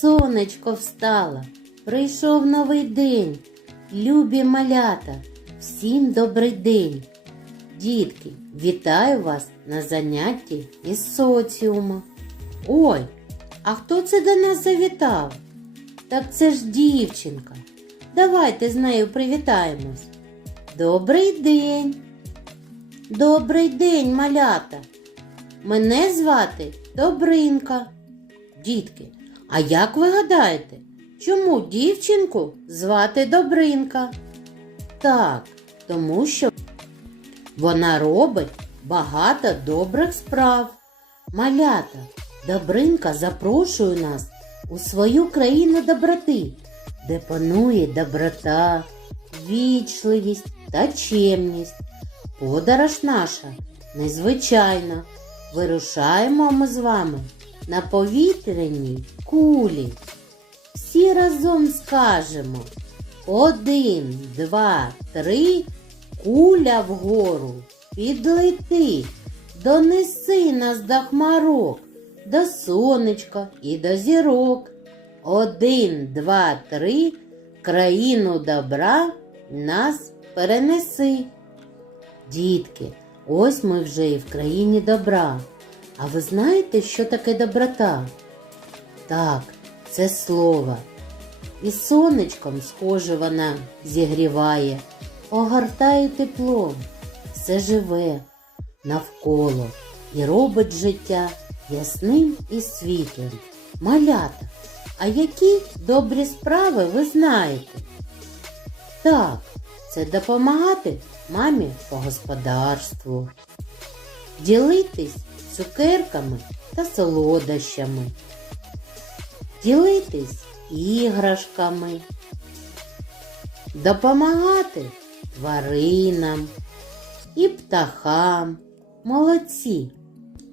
Сонечко встало, прийшов новий день. Любі малята, всім добрий день. Дітки, вітаю вас на занятті із соціуму. Ой, а хто це до нас завітав? Так це ж дівчинка. Давайте з нею привітаємось. Добрий день. Добрий день, малята. Мене звати Добринка. Дітки, а як ви гадаєте, чому дівчинку звати Добринка? Так, тому що вона робить багато добрих справ. Малята, Добринка запрошує нас у свою країну доброти, де панує доброта, вічливість та чемність. Подорож наша незвичайна. Вирушаємо ми з вами на повітряній кулі. Всі разом скажемо один, два, три, куля вгору, підлети, донеси нас до хмарок, до сонечка і до зірок. Один, два, три, країну добра нас перенеси. Дітки, ось ми вже і в країні добра. А ви знаєте, що таке доброта? Так, це слово. І сонечком схоже вона зігріває, огортає теплом, все живе навколо і робить життя ясним і світлим. Малята, а які добрі справи ви знаєте? Так, це допомагати мамі по господарству, ділитись цукерками та солодощами, ділитись іграшками, допомагати тваринам і птахам. Молодці.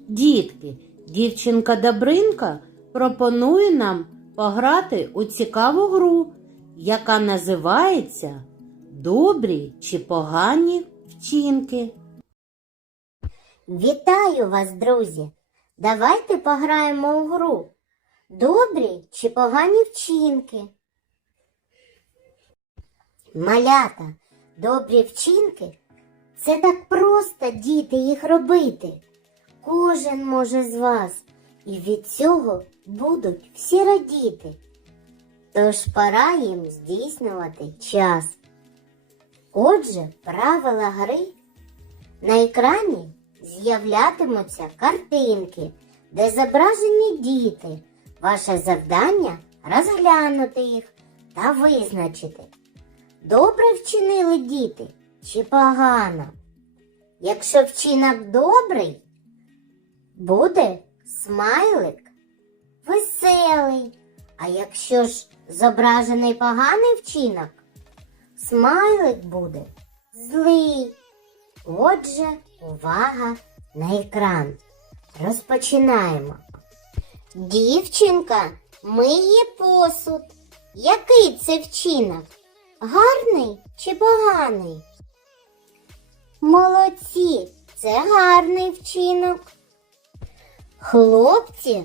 Дітки, дівчинка Добринка пропонує нам пограти у цікаву гру, яка називається Добрі чи погані вчинки. Вітаю вас, друзі! Давайте пограємо у гру. Добрі чи погані вчинки? Малята, добрі вчинки це так просто, діти, їх робити. Кожен може з вас, і від цього будуть всі радіти. Тож пора їм здійснювати час. Отже, правила гри на екрані з'являтимуться картинки, де зображені діти. Ваше завдання розглянути їх та визначити, добре вчинили діти чи погано. Якщо вчинок добрий, буде смайлик веселий. А якщо ж зображений поганий вчинок, смайлик буде злий. Отже, увага на екран. Розпочинаємо. Дівчинка миє посуд. Який це вчинок? Гарний чи поганий? Молодці, це гарний вчинок. Хлопці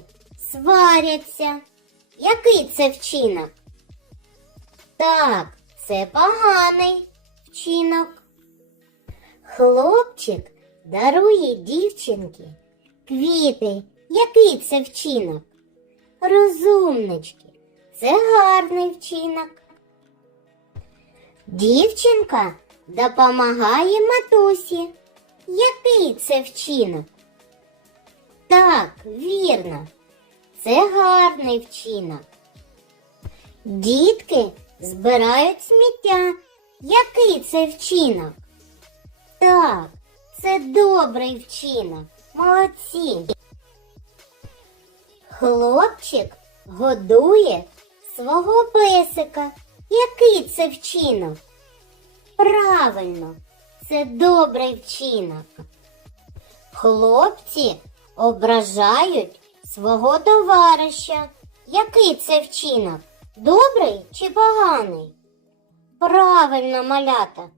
сваряться. Який це вчинок? Так, це поганий вчинок. Хлопчик дарує дівчинки квіти. Який це вчинок? Розумнички, це гарний вчинок. Дівчинка допомагає матусі. Який це вчинок? Так, вірно, це гарний вчинок. Дітки збирають сміття. Який це вчинок? Так, добрий вчинок. Молодці. Хлопчик годує свого песика. Який це вчинок? Правильно, це добрий вчинок. Хлопці ображають свого товариша. Який це вчинок? Добрий чи поганий? Правильно, малята,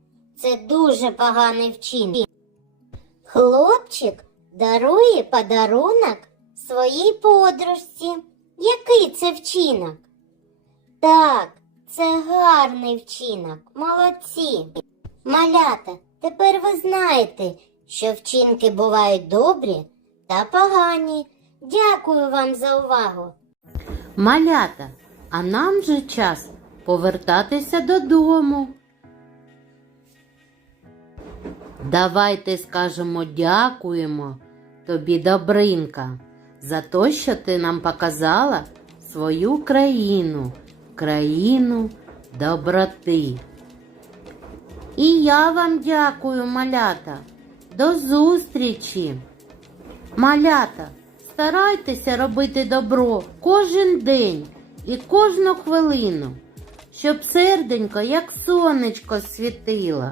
це дуже поганий вчинок. Хлопчик дарує подарунок своїй подружці. Який це вчинок? Так, це гарний вчинок. Молодці. Малята, тепер ви знаєте, що вчинки бувають добрі та погані. Дякую вам за увагу. Малята, а нам же час повертатися додому. Давайте скажемо дякуємо тобі, Добринка, за те, що ти нам показала свою країну, країну доброти. І я вам дякую, малята. До зустрічі! Малята, старайтеся робити добро кожен день і кожну хвилину, щоб серденько, як сонечко, світило.